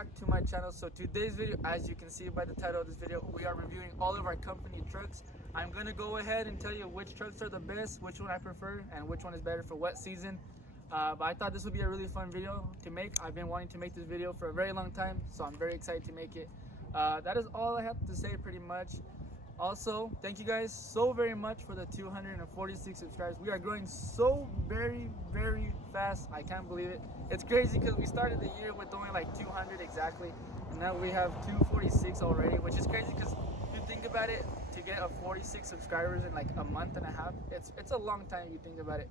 back to my channel. So today's video, as you can see by the title of this video, we are reviewing all of our company trucks. I'm gonna go ahead and tell you which trucks are the best, which one I prefer, and which one is better for wet season. But I thought this would be a really fun video to make. I've been wanting to make this video for a very long time, so I'm very excited to make it. That is all I have to say pretty much. Also, thank you guys so very much for the 246 subscribers. We are growing so very fast. I can't believe it. It's crazy because we started the year with only like 200 exactly, and now we have 246 already, which is crazy because if you think about it, to get a 46 subscribers in like a month and a half, it's a long time if you think about it.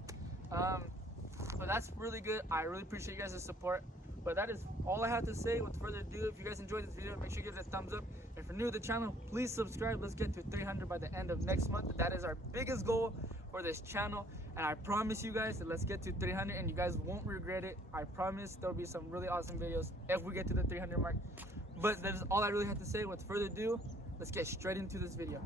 But that's really good. I really appreciate you guys' support. But that is all I have to say. With further ado, if you guys enjoyed this video, make sure you give it a thumbs up. If you're new to the channel, please subscribe. Let's get to 300 by the end of next month. That is our biggest goal for this channel, and I promise you guys that let's get to 300 and you guys won't regret it. I promise there'll be some really awesome videos if we get to the 300 mark. But that is all I really have to say. With further ado, let's get straight into this video.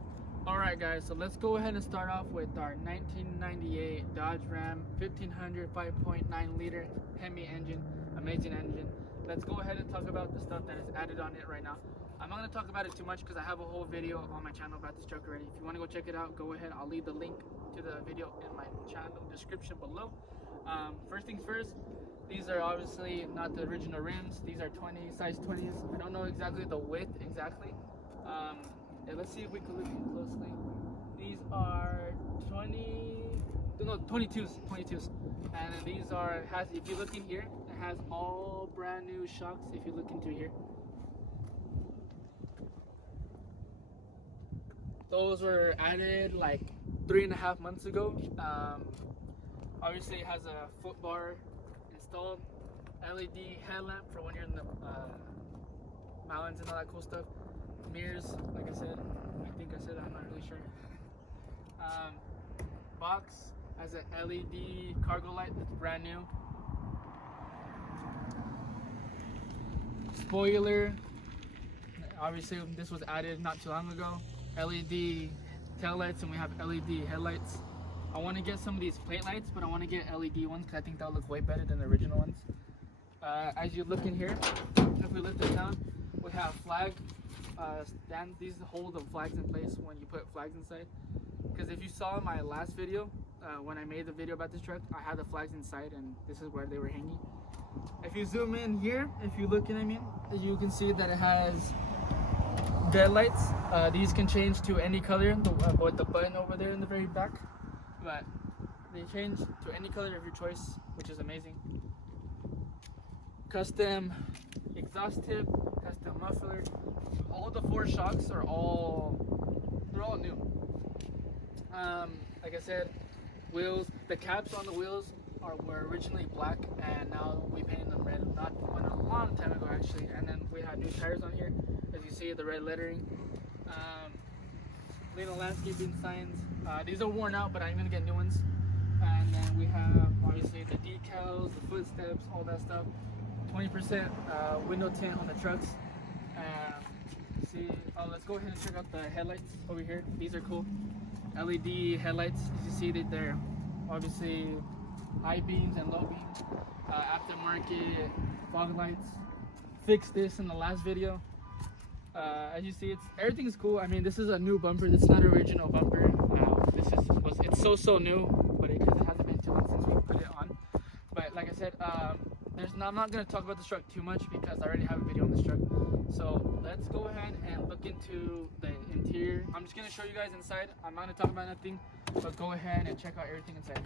Alright guys, so let's go ahead and start off with our 1998 Dodge Ram 1500 5.9 liter Hemi engine. Amazing engine. Let's go ahead and talk about the stuff that is added on it right now. I'm not going to talk about it too much because I have a whole video on my channel about this truck already. If you want to go check it out, go ahead. I'll leave the link to the video in my channel description below. First things first, these are obviously not the original rims. These are size 20s. I don't know exactly the width exactly. And let's see if we can look closely. These are 22s. And then these are, if you look in here, it has all brand new shocks. If you look into here, those were added like 3.5 months ago. Obviously it has a foot bar installed, LED headlamp for when you're in the mountains and all that cool stuff. Mirrors, like I said, I'm not really sure. Box has an LED cargo light that's brand new. Spoiler, obviously this was added not too long ago. LED taillights, and we have LED headlights. I want to get some of these plate lights, but I want to get LED ones because I think that'll look way better than the original ones. As you look in here, if we lift it down, we have flag stand. These hold the flags in place when you put flags inside. Because if you saw in my last video, when I made the video about this truck, I had the flags inside, and this is where they were hanging. If you zoom in here, if you look at me, you can see that it has deadlights. These can change to any color with the button over there in the very back, but they change to any color of your choice, which is amazing. Custom exhaust tip, custom muffler. All the 4 shocks are all new. Like I said, wheels, the caps on the wheels were originally black, and now we painted them red, not a long time ago actually. And then we had new tires on here, as you see, the red lettering. Little landscaping signs. These are worn out, but I'm gonna get new ones. And then we have obviously the decals, the footsteps, all that stuff. 20% window tint on the trucks. Let's go ahead and check out the headlights over here. These are cool. LED headlights. As you see that they're obviously high beams and low beams. Aftermarket fog lights. Fixed this in the last video. As you see, everything is cool. I mean, this is a new bumper. This is not an original bumper. It's so new, but it hasn't been too long since we put it on. But like I said, I'm not going to talk about this truck too much because I already have a video on this truck. So let's go ahead and look into the interior. I'm just going to show you guys inside. I'm not going to talk about nothing, but go ahead and check out everything inside.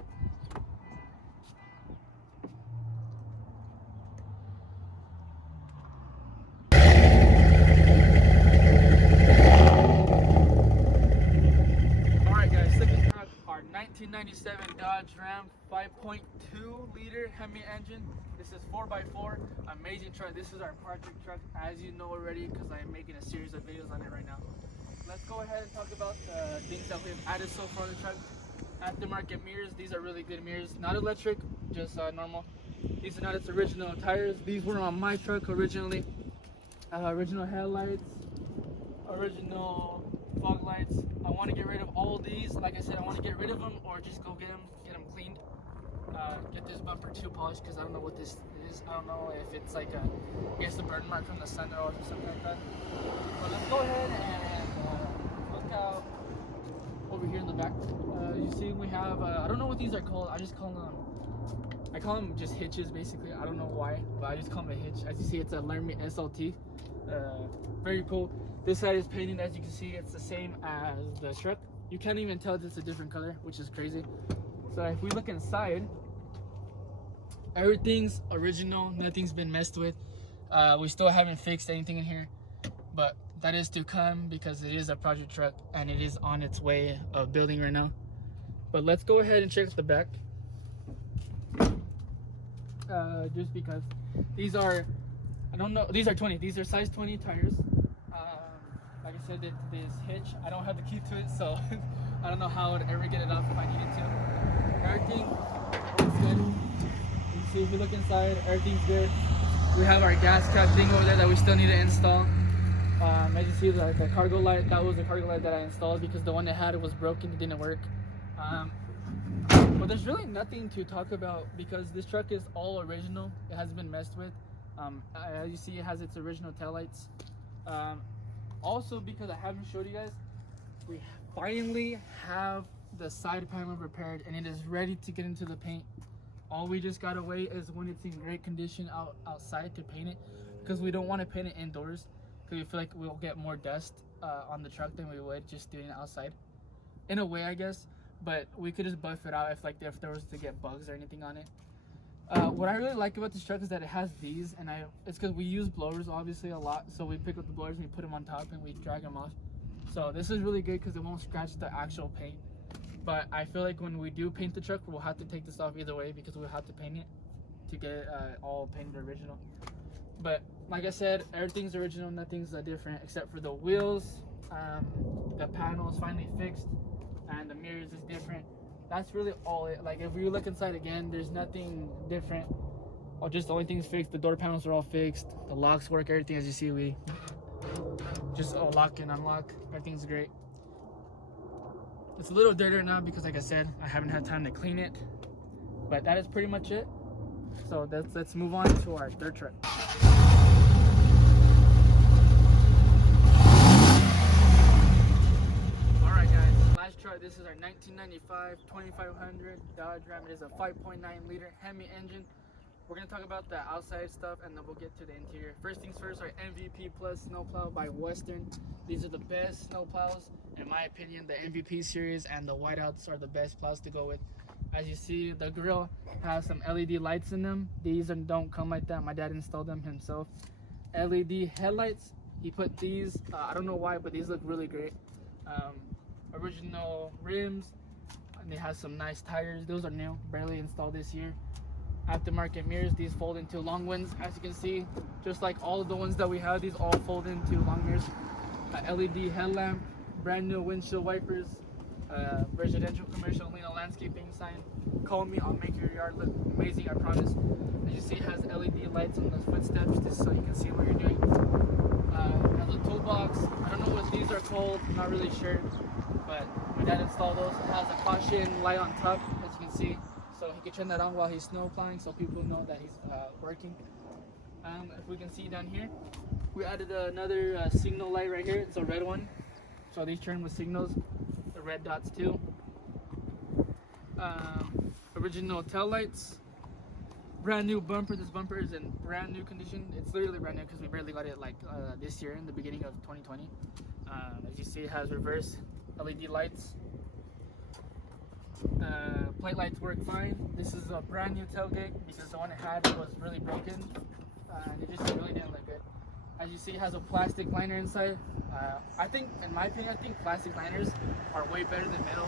Alright guys, second truck, our 1997 Dodge Ram 5.2 liter Hemi engine. This is 4x4, amazing truck. This is our project truck, as you know already, because I'm making a series of videos on it right now. Let's go ahead and talk about the things that we've added so far to the truck. Aftermarket mirrors. These are really good mirrors, not electric, just normal. These are not its original tires. These were on my truck originally. Original headlights, original fog lights. I want to get rid of all these. Like I said, I want to get rid of them or just go get them cleaned. get this bumper too polished because I don't know what this is. I don't know if it's like I guess the burn mark from the sun or something like that. But let's go ahead and look out over here in the back. You see we have, I don't know what these are called. I call them just hitches basically. I don't know why, but I just call them a hitch. As you see, it's a Laramie SLT. Very cool. This side is painted, as you can see, it's the same as the truck. You can't even tell it's a different color, which is crazy. So if we look inside, everything's original, nothing's been messed with. We still haven't fixed anything in here, but that is to come because it is a project truck and it is on its way of building right now. But let's go ahead and check the back. Just because these are, I don't know, these are 20, these are size 20 tires. Like I said, this hitch, I don't have the key to it, so I don't know how I would ever get it off if I needed to. Everything is good. You see, if you look inside, everything's good. We have our gas cap thing over there that we still need to install. As you see, the cargo light, that was the cargo light that I installed because the one I had was broken, it didn't work. But there's really nothing to talk about because this truck is all original. It hasn't been messed with. As you see, it has its original taillights. Also, because I haven't showed you guys, we finally have the side panel repaired and it is ready to get into the paint. All we just gotta wait is when it's in great condition outside to paint it, because we don't want to paint it indoors because we feel like we'll get more dust on the truck than we would just doing it outside. In a way, I guess, but we could just buff it out if there was to get bugs or anything on it. What I really like about this truck is that it has these, and it's because we use blowers obviously a lot, so we pick up the blowers and we put them on top and we drag them off. So this is really good because it won't scratch the actual paint. But I feel like when we do paint the truck, we'll have to take this off either way because we'll have to paint it to get it all painted original. But like I said, everything's original, nothing's different except for the wheels. The panel is finally fixed and the mirrors is different. That's really all it. Like if we look inside again, there's nothing different. Or just the only thing's fixed. The door panels are all fixed. The locks work. Everything, as you see, we just lock and unlock. Everything's great. It's a little dirtier now because, like I said, I haven't had time to clean it. But that is pretty much it. So let's move on to our third truck. Truck. This is our 1995 2500 Dodge Ram. It is a 5.9 liter Hemi engine. We're going to talk about the outside stuff and then we'll get to the interior. First things first, our MVP Plus snowplow by Western. These are the best snowplows. In my opinion, the MVP series and the whiteouts are the best plows to go with. As you see, the grill has some LED lights in them. These don't come like that. My dad installed them himself. LED headlights. He put these, I don't know why, but these look really great. Original rims, and they have some nice tires. Those are new, barely installed this year. Aftermarket mirrors. These fold into long ones, as you can see, just like all of the ones that we have. These all fold into long mirrors. LED headlamp, brand new windshield wipers, residential commercial Lena landscaping sign. Call me, I'll make your yard look amazing, I promise. As you see, it has LED lights on the footsteps just so you can see what you're doing. It has a toolbox. I don't know what these are called, I'm not really sure, but my dad installed those. It has a caution light on top, as you can see, so he can turn that on while he's snow plowing so people know that he's working. If we can see down here, we added another signal light right here. It's a red one, so these turn with signals. The red dots too. Original tail lights. Brand new bumper. This bumper is in brand new condition. It's literally brand new because we barely got it like this year in the beginning of 2020. As you see, it has reverse LED lights. Plate lights work fine. This is a brand new tailgate because the one it had was really broken and it just really didn't look good. As you see, it has a plastic liner inside. I think, in my opinion, I think plastic liners are way better than metal,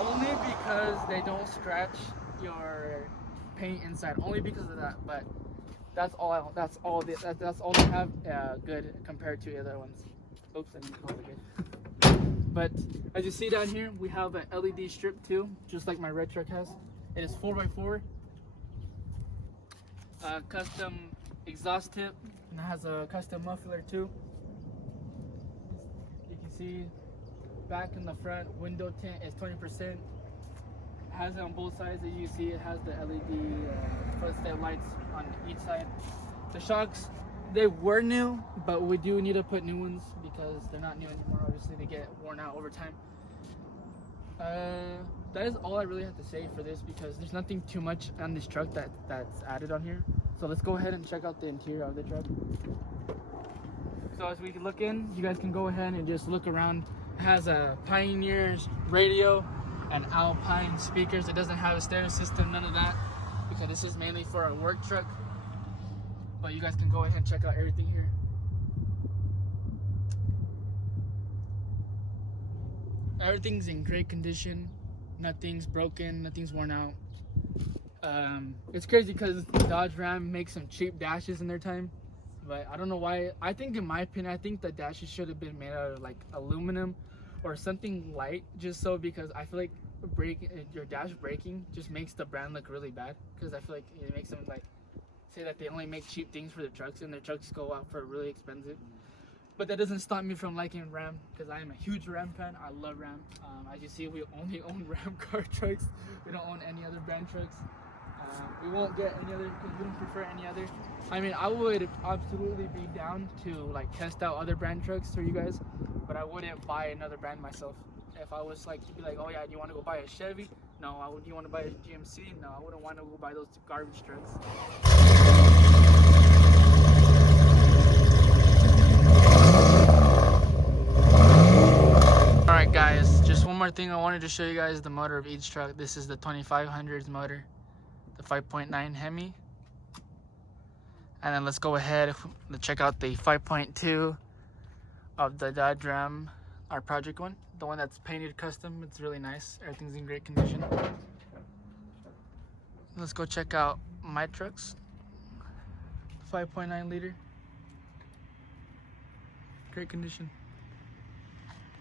only because they don't scratch your paint inside. Only because of that. But that's all they have good compared to the other ones. Oops, I didn't call it good. But as you see down here, we have an LED strip too, just like my red truck has. It is 4x4. Custom exhaust tip, and it has a custom muffler too. You can see back in the front window tint is 20%. has it on both sides. As you see, it has the LED footstep lights on each side. The shocks, they were new, but we do need to put new ones because they're not new anymore. Obviously, they get worn out over time. That is all I really have to say for this because there's nothing too much on this truck that's added on here. So let's go ahead and check out the interior of the truck. So as we look in, you guys can go ahead and just look around. It has a Pioneer's radio and Alpine speakers. It doesn't have a stereo system, none of that, because this is mainly for a work truck. But you guys can go ahead and check out everything here. Everything's in great condition. Nothing's broken, nothing's worn out. It's crazy because Dodge Ram makes some cheap dashes in their time, but I don't know why. I think, in my opinion, I think the dashes should have been made out of like aluminum or something light, just so, because I feel like your dash breaking just makes the brand look really bad, because I feel like it makes them like say that they only make cheap things for their trucks and their trucks go out for really expensive. But that doesn't stop me from liking Ram, because I am a huge Ram fan. I love Ram. As you see, we only own Ram car trucks. We don't own any other brand trucks. We won't get any other because we don't prefer any other. I mean, I would absolutely be down to like test out other brand trucks for you guys, but I wouldn't buy another brand myself. If I was like to be like, oh yeah, do you want to go buy a Chevy? No. Do you want to buy a GMC? No, I wouldn't want to go buy those garbage trucks. Alright guys, just one more thing. I wanted to show you guys the motor of each truck. This is the 2500's motor, the 5.9 Hemi. And then let's go ahead and check out the 5.2 of the Dodge Ram, our project one. The one that's painted custom. It's really nice. Everything's in great condition. Let's go check out my trucks. 5.9 liter. Great condition.